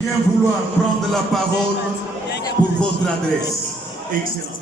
Bien vouloir prendre la parole pour votre adresse. Excellent.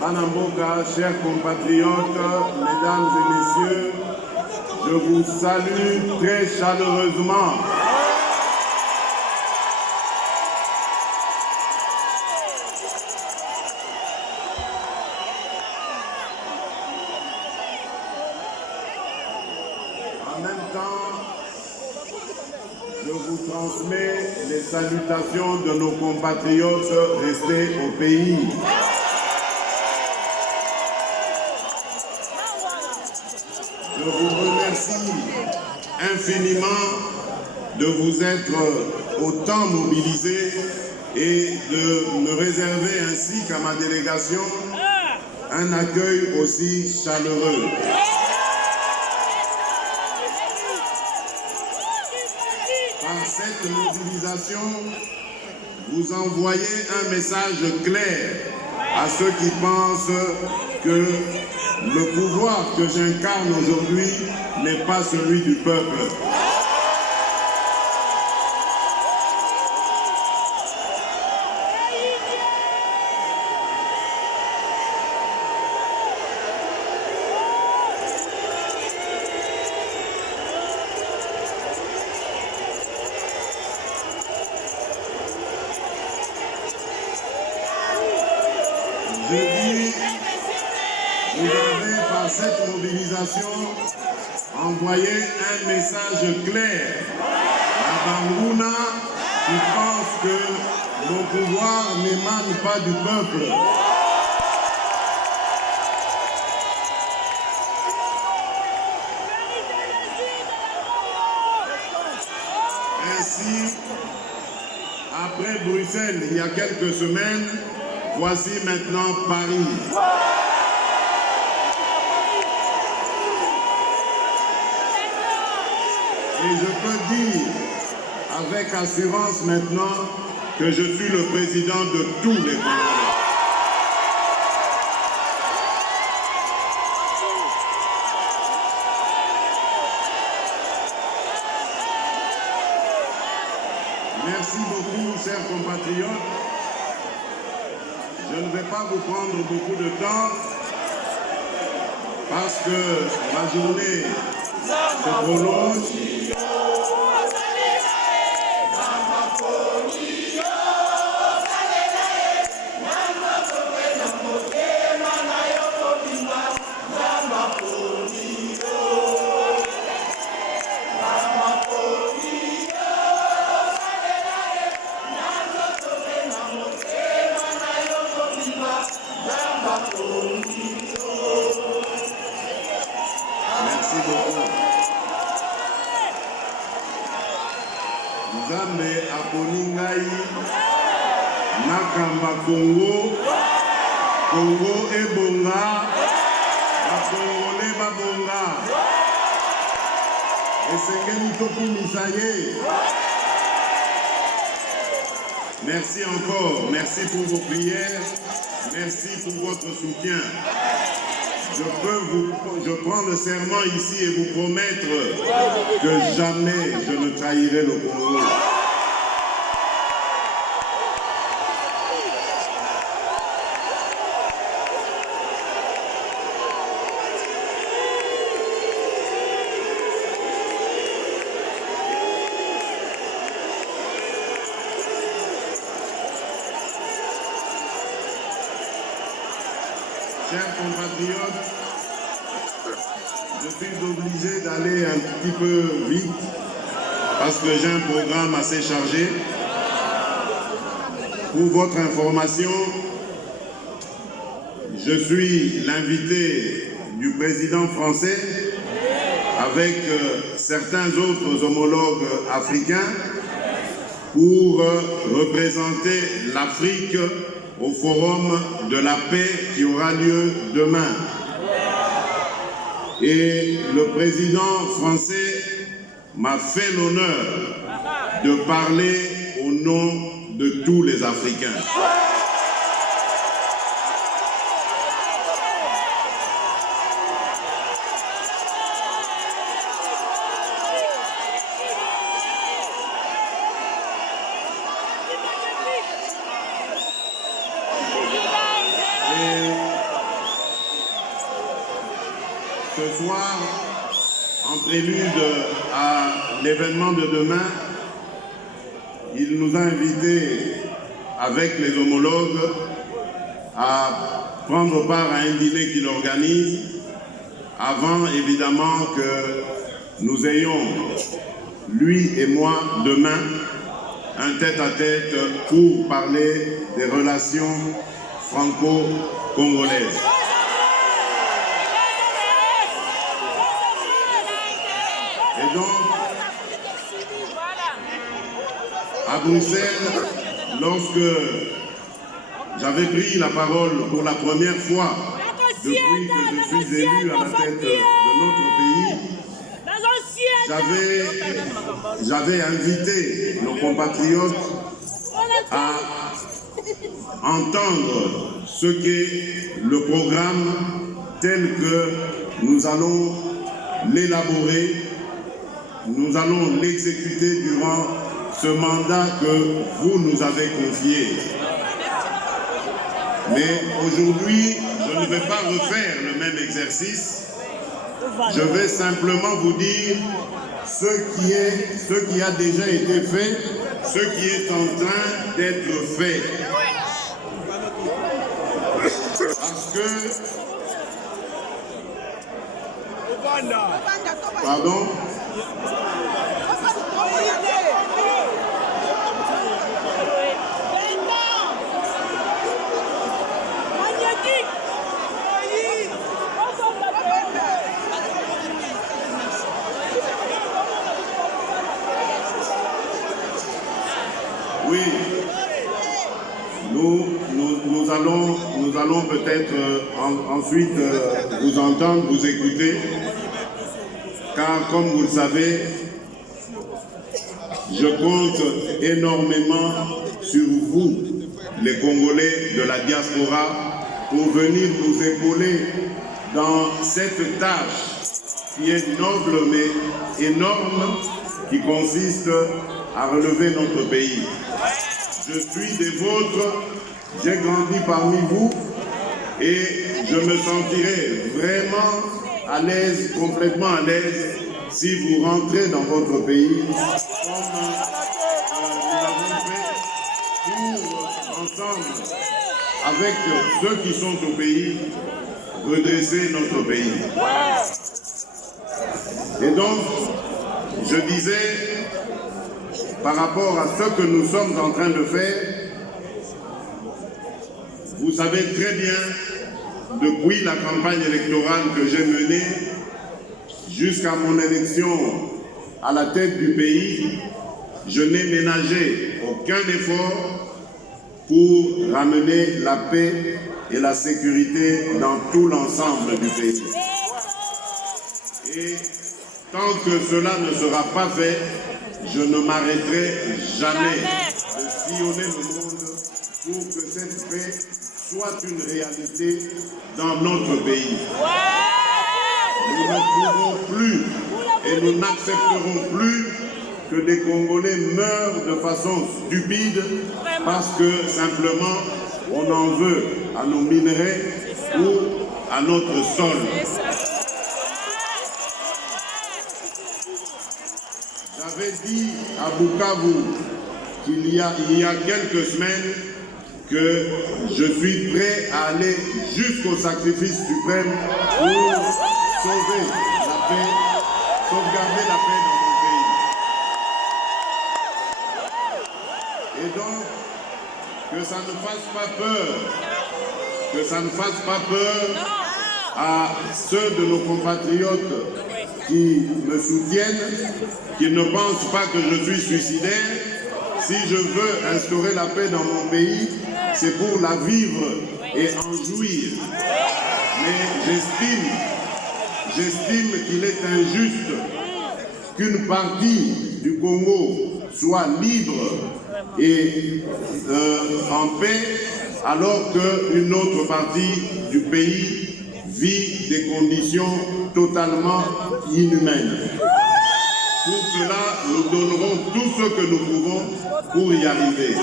Banamboka, chers compatriotes, mesdames et messieurs, je vous salue très chaleureusement. En même temps, je vous transmets les salutations de nos compatriotes restés au pays. Je vous remercie infiniment de vous être autant mobilisés et de me réserver ainsi qu'à ma délégation un accueil aussi chaleureux. Par cette mobilisation, vous envoyez un message clair à ceux qui pensent que le pouvoir que j'incarne aujourd'hui n'est pas celui du peuple. Je dis, vous avez par cette mobilisation envoyé un message clair à Bangouna qui pense que nos pouvoirs n'émanent pas du peuple. Ainsi, après Bruxelles, il y a quelques semaines, voici maintenant Paris. Et je peux dire avec assurance maintenant que je suis le président de tous les Congolais. Merci beaucoup, chers compatriotes. compatriotes, je ne vais pas vous prendre beaucoup de temps parce que la journée se prolonge. Merci beaucoup. Nzambe aponi ngai nakamba Congo, Congo ebonga, bakongole babonga, esengeli tokumisa ye. Merci encore, merci pour vos prières, merci pour votre soutien. Je prends le serment ici et vous promettre que jamais je ne trahirai le Congo. Chers compatriotes, je suis obligé d'aller un petit peu vite parce que j'ai un programme assez chargé. Pour votre information, je suis l'invité du président français avec certains autres homologues africains pour représenter l'Afrique au Forum de la paix qui aura lieu demain. Et le président français m'a fait l'honneur de parler au nom de tous les Africains. Ce soir, en prélude à l'événement de demain, il nous a invités avec les homologues à prendre part à un dîner qu'il organise avant évidemment que nous ayons, lui et moi, demain, un tête-à-tête pour parler des relations franco-congolaises. Et donc, à Bruxelles, lorsque j'avais pris la parole pour la première fois depuis que je suis élu à la tête de notre pays, j'avais invité nos compatriotes à entendre ce qu'est le programme tel que nous allons l'élaborer. Nous allons l'exécuter durant ce mandat que vous nous avez confié. Mais aujourd'hui, je ne vais pas refaire le même exercice. Je vais simplement vous dire ce qui a déjà été fait, ce qui est en train d'être fait. Parce que... Pardon? Oui, nous allons peut-être ensuite vous entendre, vous écouter, car comme vous le savez, je compte énormément sur vous, les Congolais de la diaspora, pour venir nous épauler dans cette tâche qui est noble mais énorme, qui consiste à relever notre pays. je suis des vôtres, j'ai grandi parmi vous et je me sentirai vraiment à l'aise, complètement à l'aise, si vous rentrez dans votre pays, comme nous l'avons fait pour, ensemble, avec ceux qui sont au pays, redresser notre pays. Et donc, je disais, par rapport à ce que nous sommes en train de faire, vous savez très bien, depuis la campagne électorale que j'ai menée, jusqu'à mon élection à la tête du pays, je n'ai ménagé aucun effort pour ramener la paix et la sécurité dans tout l'ensemble du pays. Et tant que cela ne sera pas fait, je ne m'arrêterai jamais de sillonner le monde pour que cette paix soit une réalité dans notre pays. Nous ne pouvons plus et nous n'accepterons plus que des Congolais meurent de façon stupide parce que simplement on en veut à nos minerais ou à notre sol. J'avais dit à Bukavu qu'il y a quelques semaines que je suis prêt à aller jusqu'au sacrifice suprême pour sauver la paix, sauvegarder la paix dans mon pays. Et donc, que ça ne fasse pas peur, que ça ne fasse pas peur à ceux de nos compatriotes qui me soutiennent, qui ne pensent pas que je suis suicidaire. Si je veux instaurer la paix dans mon pays, c'est pour la vivre et en jouir. Mais j'estime qu'il est injuste qu'une partie du Congo soit libre et en paix, alors qu'une autre partie du pays vit des conditions totalement inhumaines. Pour cela, nous donnerons tout ce que nous pouvons pour y arriver.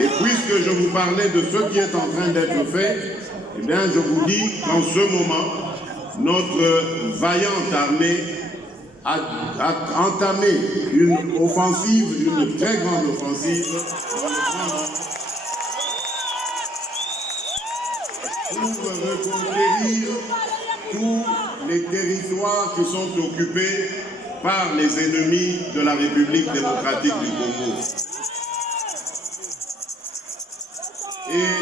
Et puisque je vous parlais de ce qui est en train d'être fait, eh bien, je vous dis qu'en ce moment, notre vaillante armée a entamé une offensive, une très grande offensive, pour reconquérir tous les territoires qui sont occupés par les ennemis de la République démocratique du Congo. Et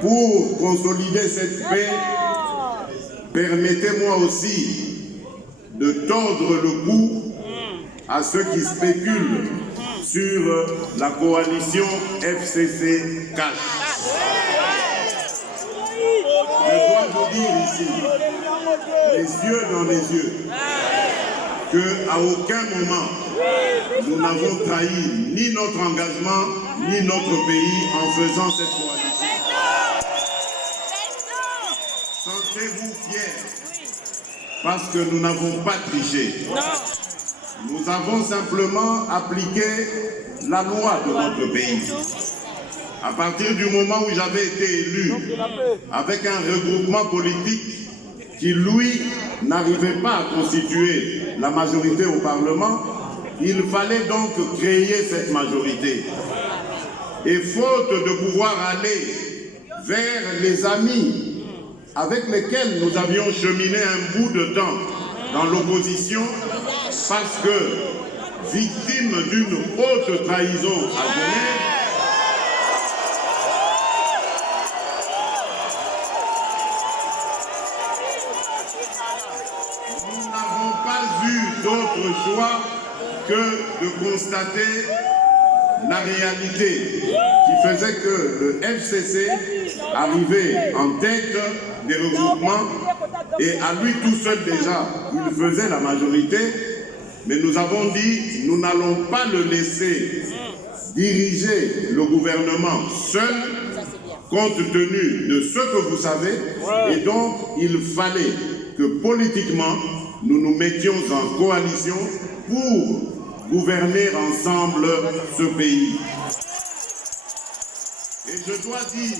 pour consolider cette paix, permettez-moi aussi de tordre le cou à ceux qui spéculent sur la coalition FCC-CACH. Je dois vous dire ici, les yeux dans les yeux, qu'à aucun moment nous n'avons trahi ni notre engagement, ni notre pays en faisant cette coalition. Sentez-vous fiers, parce que nous n'avons pas triché. Nous avons simplement appliqué la loi de notre pays. À partir du moment où j'avais été élu avec un regroupement politique qui, lui, n'arrivait pas à constituer la majorité au Parlement, il fallait donc créer cette majorité. Et faute de pouvoir aller vers les amis avec lesquels nous avions cheminé un bout de temps dans l'opposition, parce que, victime d'une haute trahison à Genève, d'autre choix que de constater la réalité qui faisait que le FCC arrivait en tête des regroupements et à lui tout seul déjà, il faisait la majorité, mais nous avons dit nous n'allons pas le laisser diriger le gouvernement seul compte tenu de ce que vous savez, et donc il fallait que politiquement nous nous mettions en coalition pour gouverner ensemble ce pays. Et je dois dire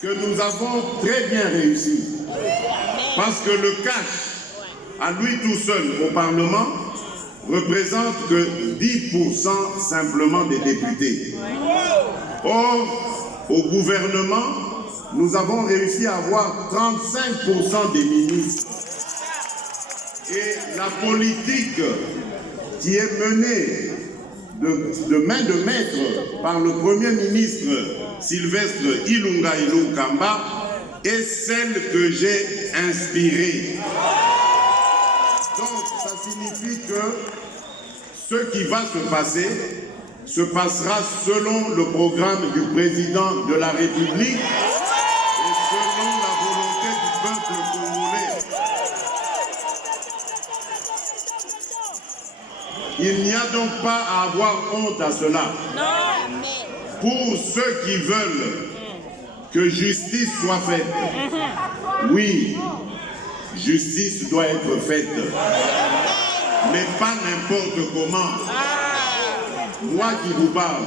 que nous avons très bien réussi. Parce que le cash, à lui tout seul au Parlement, représente que 10% simplement des députés. Or, au gouvernement, nous avons réussi à avoir 35% des ministres. Et la politique qui est menée de main de maître par le Premier ministre Sylvestre Ilunga Ilunkamba est celle que j'ai inspirée. Donc, ça signifie que ce qui va se passer se passera selon le programme du président de la République et selon la volonté du peuple congolais. Il n'y a donc pas à avoir honte à cela. Pour ceux qui veulent que justice soit faite, oui, justice doit être faite, mais pas n'importe comment. Moi qui vous parle,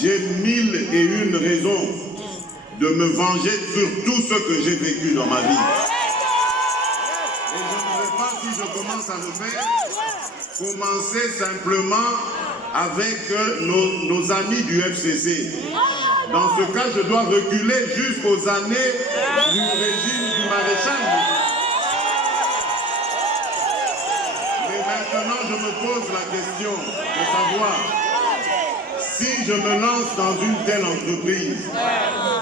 j'ai 1001 raisons de me venger sur tout ce que j'ai vécu dans ma vie. Et je ne veux pas, si je commence à le faire, commencer simplement avec nos amis du FCC. Dans ce cas, je dois reculer jusqu'aux années du régime du maréchal. Mais maintenant, je me pose la question de savoir si je me lance dans une telle entreprise,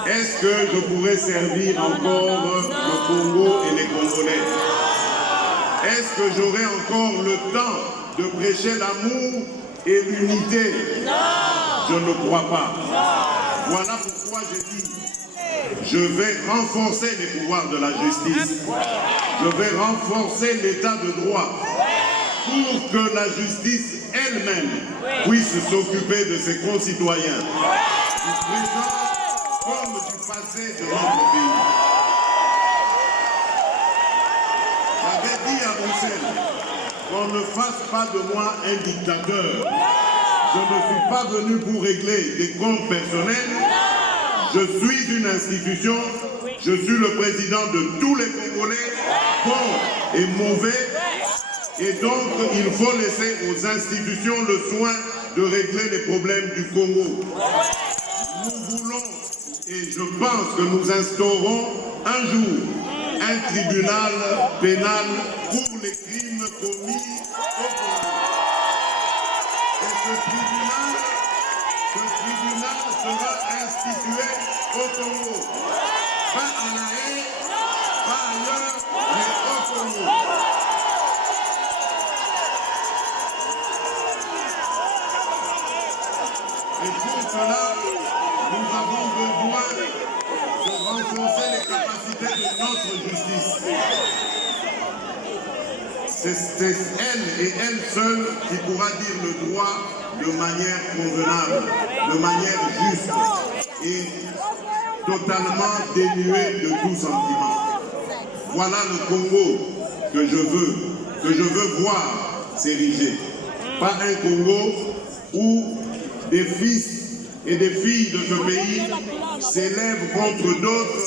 est-ce que je pourrais servir encore le Congo et les Congolais? Est-ce que j'aurai encore le temps de prêcher l'amour et l'unité? Je ne crois pas. Voilà pourquoi j'ai dit, je vais renforcer les pouvoirs de la justice. Je vais renforcer l'état de droit pour que la justice elle-même puisse s'occuper de ses concitoyens, du présent comme du passé de notre pays. J'avais dit à Bruxelles qu'on ne fasse pas de moi un dictateur. Je ne suis pas venu pour régler des comptes personnels. Je suis une institution. Je suis le président de tous les Congolais, bons et mauvais. Et donc, il faut laisser aux institutions le soin de régler les problèmes du Congo. Nous voulons, et je pense que nous instaurons un jour un tribunal pénal pour les crimes commis au Congo. Et ce tribunal sera institué au Congo. Pas à La Haye, pas ailleurs, mais au Congo. Et pour cela, nous avons besoin de renforcer les capacités de notre justice. C'est elle et elle seule qui pourra dire le droit de manière convenable, de manière juste et totalement dénuée de tout sentiment. Voilà le Congo que je veux voir s'ériger. Pas un Congo où des fils et des filles de ce pays s'élèvent contre d'autres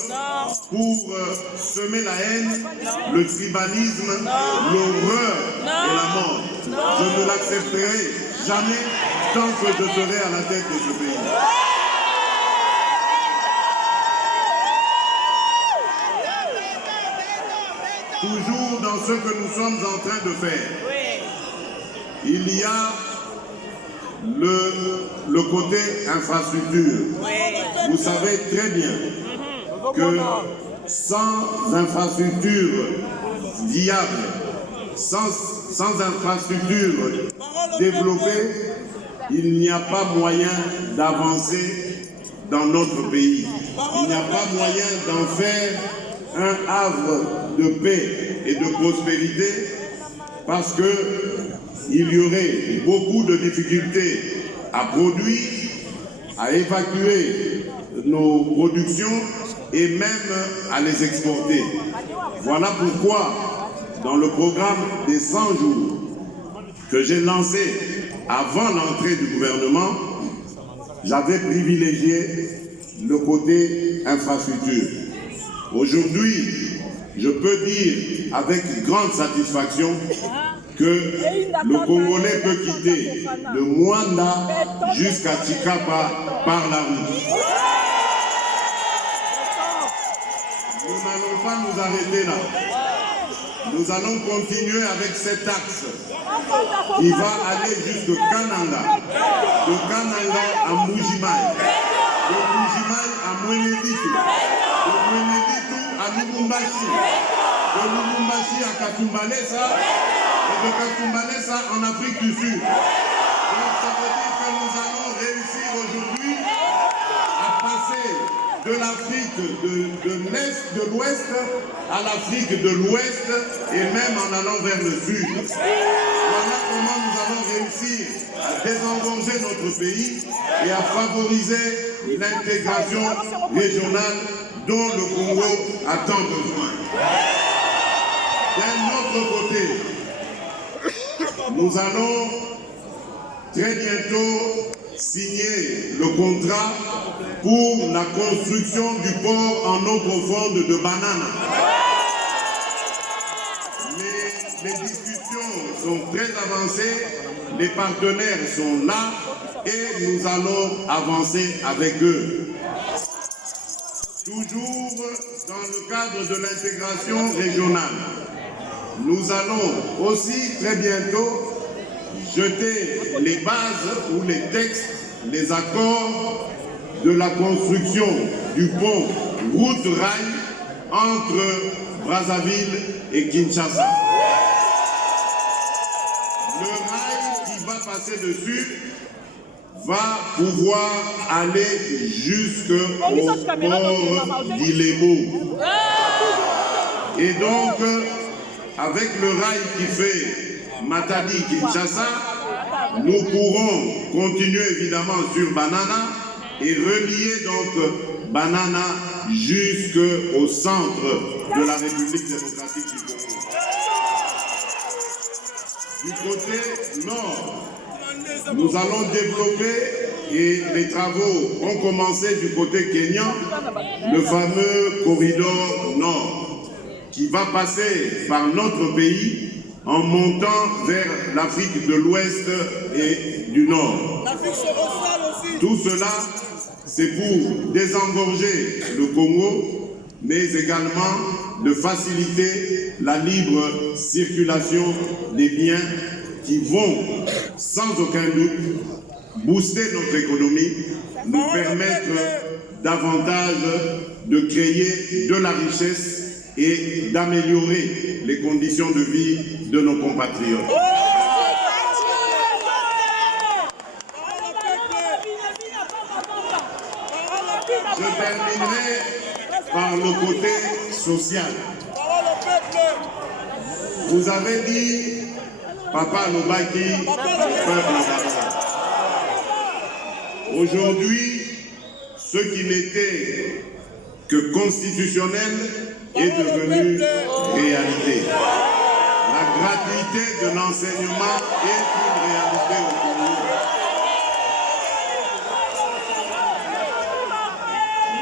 pour semer la haine, le tribalisme, l'horreur et la mort. Je ne l'accepterai jamais tant que je serai à la tête de ce pays. Toujours dans ce que nous sommes en train de faire, il y a le côté infrastructure. Vous savez très bien que sans infrastructure viable, sans infrastructure développée, il n'y a pas moyen d'avancer dans notre pays. Il n'y a pas moyen d'en faire un havre de paix et de prospérité parce que il y aurait beaucoup de difficultés à produire, à évacuer nos productions et même à les exporter. Voilà pourquoi, dans le programme des 100 jours que j'ai lancé avant l'entrée du gouvernement, j'avais privilégié le côté infrastructure. Aujourd'hui, je peux dire avec grande satisfaction que le Congolais peut quitter le Mwanda jusqu'à Tshikapa par la route. Nous n'allons pas nous arrêter là. Nous allons continuer avec cet axe qui va aller jusqu'à Kananga, de Kananga à Mbuji-Mayi, de Mbuji-Mayi à Mweneditu, de Mweneditu à Lubumbashi, de Lubumbashi à Katumbalesa et de Katumbalesa en Afrique du Sud. Donc ça veut dire que nous allons réussir aujourd'hui à passer de l'Afrique de l'Est, de l'Ouest à l'Afrique de l'Ouest et même en allant vers le Sud. Voilà comment nous allons réussir à désengorger notre pays et à favoriser l'intégration régionale dont le Congo a tant besoin. D'un autre côté, nous allons très bientôt signer le contrat pour la construction du port en eau profonde de Banana. Les discussions sont très avancées, les partenaires sont là et nous allons avancer avec eux. Toujours dans le cadre de l'intégration régionale, nous allons aussi très bientôt jeter les bases ou les textes, les accords de la construction du pont route-rail entre Brazzaville et Kinshasa. Le rail qui va passer dessus va pouvoir aller jusqu'au port d'Ilebo. Et donc, avec le rail qui fait Matadi-Kinshasa, nous pourrons continuer évidemment sur Banana et relier donc Banana jusqu'au centre de la République démocratique du Congo. Du côté nord, nous allons développer, et les travaux ont commencé du côté kényan, le fameux corridor nord qui va passer par notre pays en montant vers l'Afrique de l'Ouest et du Nord. Tout cela, c'est pour désengorger le Congo, mais également de faciliter la libre circulation des biens qui vont, sans aucun doute, booster notre économie, nous permettre davantage de créer de la richesse et d'améliorer les conditions de vie de nos compatriotes. Je terminerai par le côté social. Vous avez dit, Papa Lobaki, peuple d'abord. Aujourd'hui, ce qui n'était que constitutionnel est devenu réalité. La gratuité de l'enseignement est une réalité au Congo.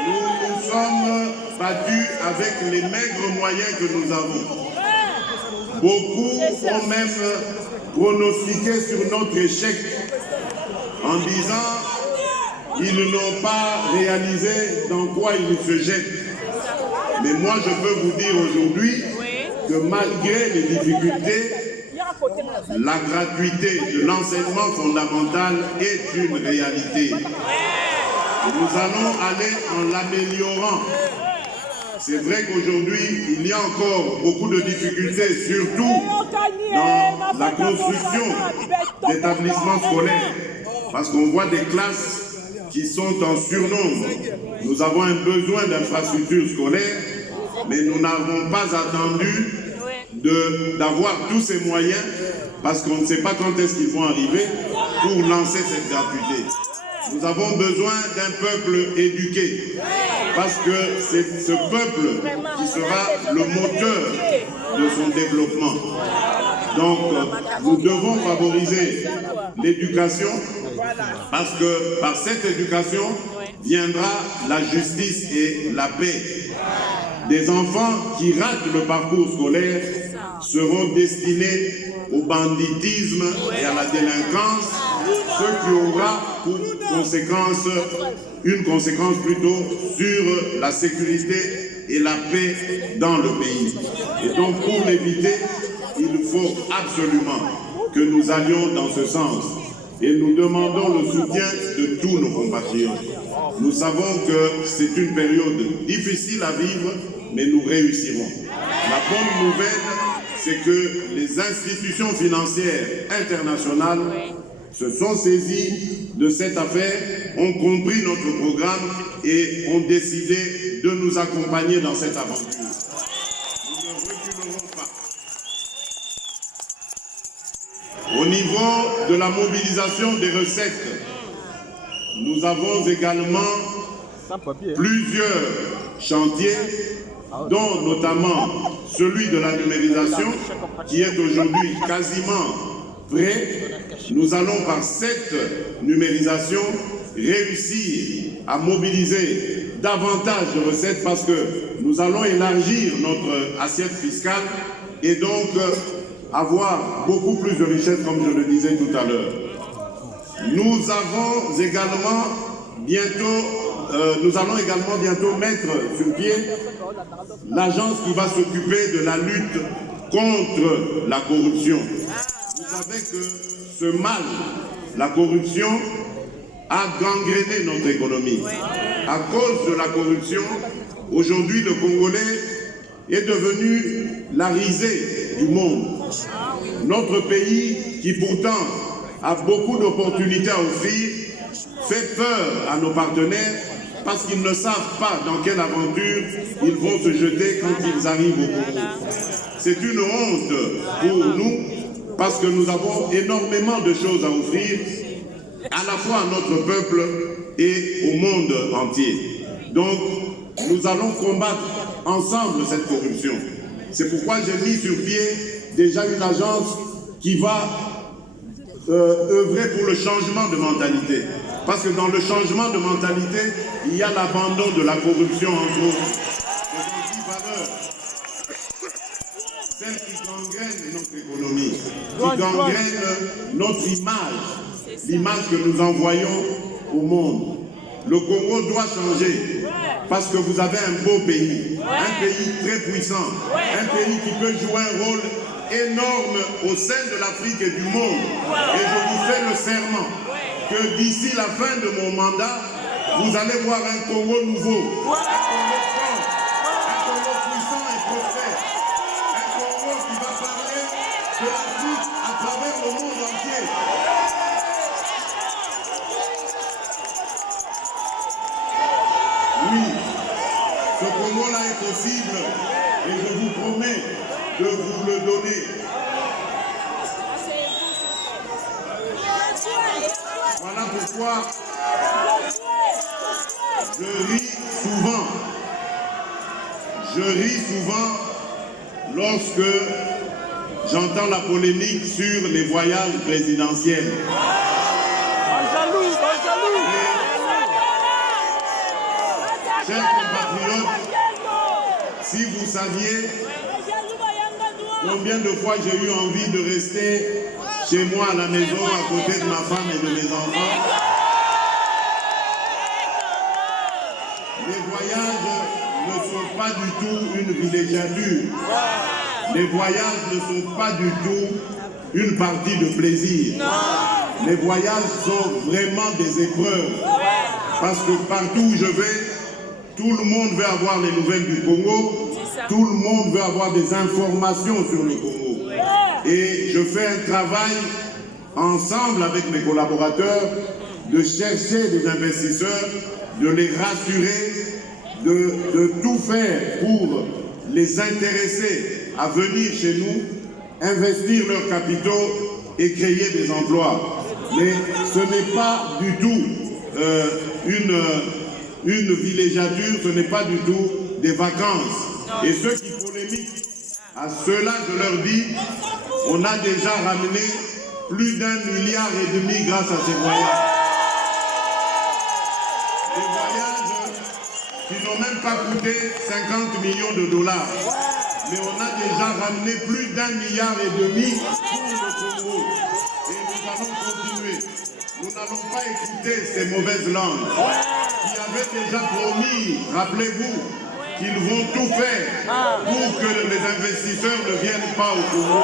Nous nous sommes battus avec les maigres moyens que nous avons. Beaucoup ont même pronostiqué sur notre échec en disant qu'ils n'ont pas réalisé dans quoi ils se jettent. Mais moi, je peux vous dire aujourd'hui que malgré les difficultés, la gratuité de l'enseignement fondamental est une réalité. Nous allons aller en l'améliorant. C'est vrai qu'aujourd'hui, il y a encore beaucoup de difficultés, surtout dans la construction d'établissements scolaires, parce qu'on voit des classes qui sont en surnombre. Nous avons un besoin d'infrastructures scolaires, mais nous n'avons pas attendu d'avoir tous ces moyens, parce qu'on ne sait pas quand est-ce qu'ils vont arriver pour lancer cette gratuité. Nous avons besoin d'un peuple éduqué, parce que c'est ce peuple qui sera le moteur de son développement. Donc, nous devons favoriser l'éducation Parce que par cette éducation viendra la justice et la paix. Des enfants qui ratent le parcours scolaire seront destinés au banditisme et à la délinquance, ce qui aura pour conséquence, une conséquence plutôt sur la sécurité et la paix dans le pays. Et donc pour l'éviter, il faut absolument que nous allions dans ce sens. Et nous demandons le soutien de tous nos compatriotes. Nous savons que c'est une période difficile à vivre, mais nous réussirons. La bonne nouvelle, c'est que les institutions financières internationales se sont saisies de cette affaire, ont compris notre programme et ont décidé de nous accompagner dans cette aventure. Nous ne reculerons pas. Au niveau de la mobilisation des recettes, nous avons également plusieurs chantiers, dont notamment celui de la numérisation, qui est aujourd'hui quasiment prêt. Nous allons par cette numérisation réussir à mobiliser davantage de recettes parce que nous allons élargir notre assiette fiscale et donc avoir beaucoup plus de richesses, comme je le disais tout à l'heure. Nous allons également bientôt mettre sur pied l'agence qui va s'occuper de la lutte contre la corruption. Vous savez que ce mal, la corruption, a gangréné notre économie. À cause de la corruption, aujourd'hui le Congolais est devenu la risée du monde. Notre pays, qui pourtant a beaucoup d'opportunités à offrir, fait peur à nos partenaires parce qu'ils ne savent pas dans quelle aventure ils vont se jeter quand ils arrivent au Congo. C'est une honte pour nous parce que nous avons énormément de choses à offrir à la fois à notre peuple et au monde entier. Donc, nous allons combattre ensemble cette corruption. C'est pourquoi j'ai mis sur pied déjà une agence qui va œuvrer pour le changement de mentalité. Parce que dans le changement de mentalité, il y a l'abandon de la corruption, entre autres. Les antivaleurs, celles qui gangrènent notre économie, qui gangrènent notre image, l'image que nous envoyons au monde. Le Congo doit changer parce que vous avez un beau pays, un pays très puissant, un pays qui peut jouer un rôle énorme au sein de l'Afrique et du monde. Et je vous fais le serment que d'ici la fin de mon mandat, vous allez voir un Congo nouveau, un Congo fort, un Congo puissant et prospère, un Congo qui va parler de l'Afrique à travers le monde entier. Oui, ce Congo-là est possible et je vous promets de vous le donner. Voilà pourquoi je ris souvent. Je ris souvent lorsque j'entends la polémique sur les voyages présidentiels. Chers compatriotes, si vous saviez combien de fois j'ai eu envie de rester chez moi à la maison, à côté de ma femme et de mes enfants, les voyages ne sont pas du tout une villégiature. Les voyages ne sont pas du tout une partie de plaisir. Les voyages sont vraiment des épreuves. Parce que partout où je vais, tout le monde veut avoir les nouvelles du Congo. Tout le monde veut avoir des informations sur le Congo. Et je fais un travail ensemble avec mes collaborateurs de chercher des investisseurs, de les rassurer, de tout faire pour les intéresser à venir chez nous, investir leurs capitaux et créer des emplois. Mais ce n'est pas du tout une villégiature, ce n'est pas du tout des vacances. Et ceux qui polémiquent, à ceux-là, je leur dis, on a déjà ramené plus d'1,5 milliard grâce à ces voyages. Des voyages qui n'ont même pas coûté 50 millions de dollars. Mais on a déjà ramené plus d'1,5 milliard pour le Congo. Et nous allons continuer. Nous n'allons pas écouter ces mauvaises langues qui avaient déjà promis, rappelez-vous, qu'ils vont tout faire pour que les investisseurs ne viennent pas au Congo.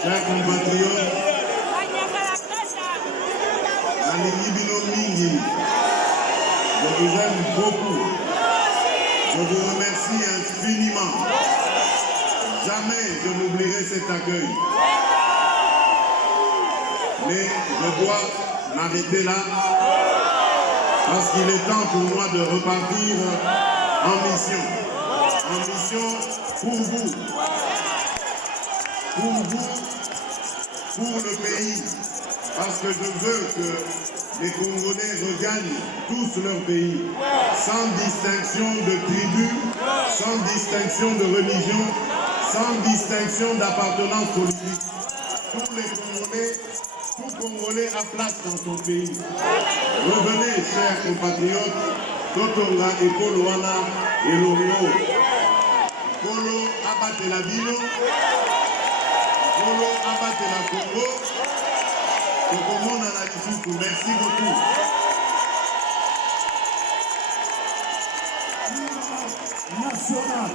Chers compatriotes, je vous aime beaucoup. Je vous remercie infiniment. Jamais je n'oublierai cet accueil. Mais je dois m'arrêter là parce qu'il est temps pour moi de repartir en mission. En mission pour vous. Pour vous, pour le pays, parce que je veux que les Congolais regagnent tous leur pays, sans distinction de tribu, sans distinction de religion, sans distinction d'appartenance politique. Tous les Congolais, tout Congolais a place dans son pays. Revenez, chers compatriotes, Totonga et Koloana et Lomio. Kolo abate la ville. Kolo abate la Congo. Tokomona na lisusu. Merci beaucoup. National.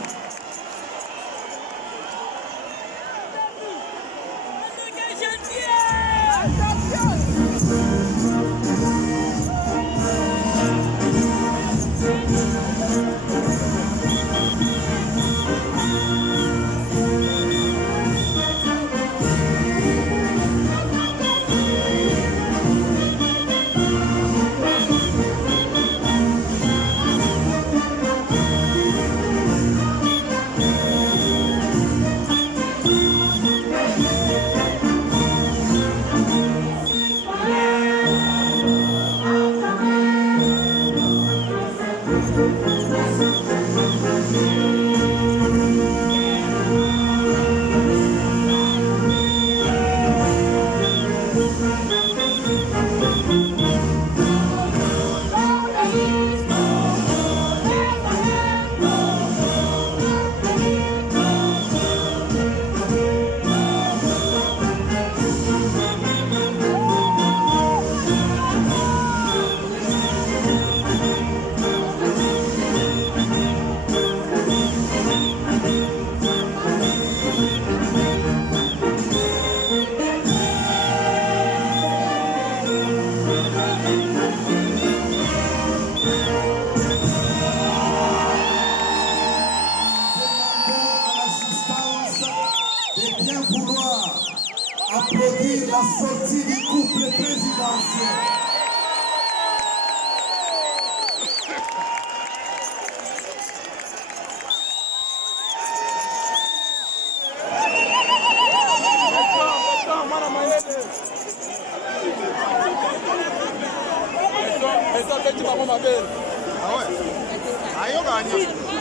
Applaudir la sortie du couple présidentiel. Ah ouais.